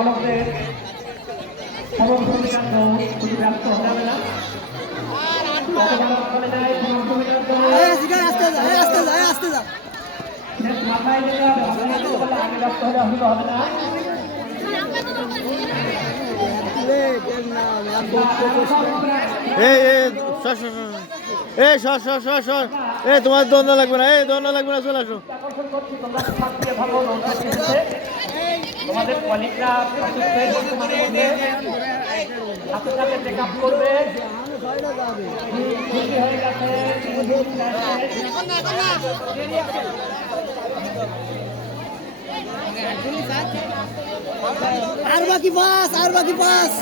বালকদের সমর্থমিটার দৌড় শুধু ব্যস্ত হয়ে যাবে না। কত বালক চলে যায় সমর্থমিটার দৌড় মাথায় যেতে হবে, আগে ব্যস্ত হলে অসুবিধা হবে না। তোমার দোলনা লাগবে না, দোলনা লাগবে না, চলে আসো। তোমাদের কলিগরা সাথে সাথে চেক আপ করবে। হয়ে গেছে আর বাকি পাস, আর বাকি পাস।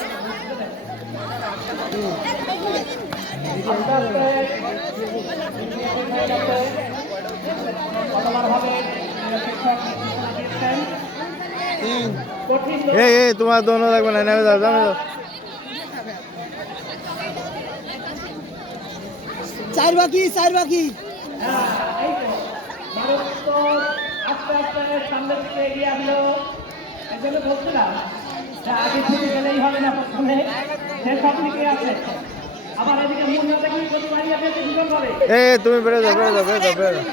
তোমার দোলনা লাগবে না, নেমে যাও, নেমে যাও। 4 বাকি, 4 বাকি। আস্তে আস্তে সামনের দিকে এগিয়ে আসলো। এই জন্য বলছিলাম আগে ছুটে গেলেই হবে না, প্রথমে সব দিকে আছে। আবার এদিকে মুন্নাটা কি প্রতি বাড়ি আছে জীবন হবে। তুমি বেড়ে যাও, বেড়ে যাও, বেড়ে যাও, বেড়ে যাও।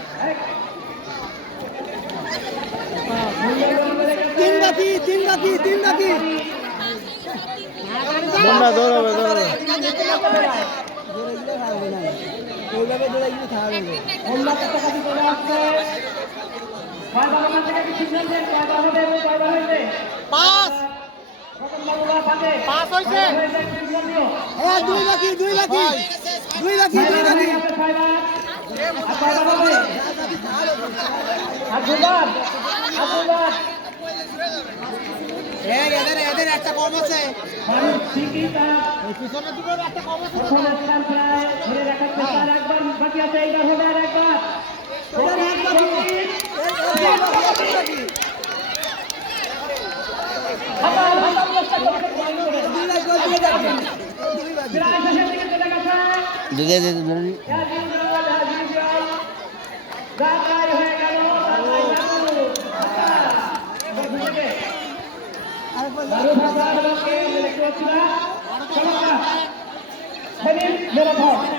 3 বাকি, 3 বাকি, 3 বাকি। মুন্না দৌড়াবে, দৌড়াবে। ওইভাবে দৌড়াই গিয়ে খাওয়াবে। মুন্না কাছাকাছি চলে আসছে। কয়বার থেকে কি সিদ্ধান্ত নেন? কয়বার হবে এবং কয়বার হয়েছে? পাস, পাস হয়েছে। 2 বাকি, 2 বাকি, 2 বাকি, 2 বাকি। এদের একটা কম আছে। পিছনের দিকের একটা কম আছে। বাকি আছে, এইবার হবে আর একবার। মেরা